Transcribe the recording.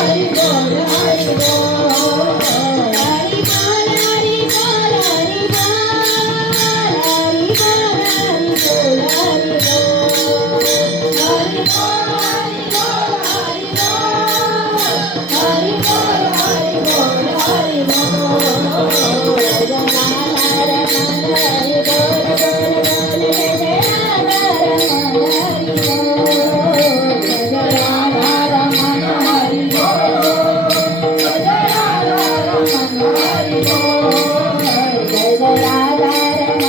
Let it.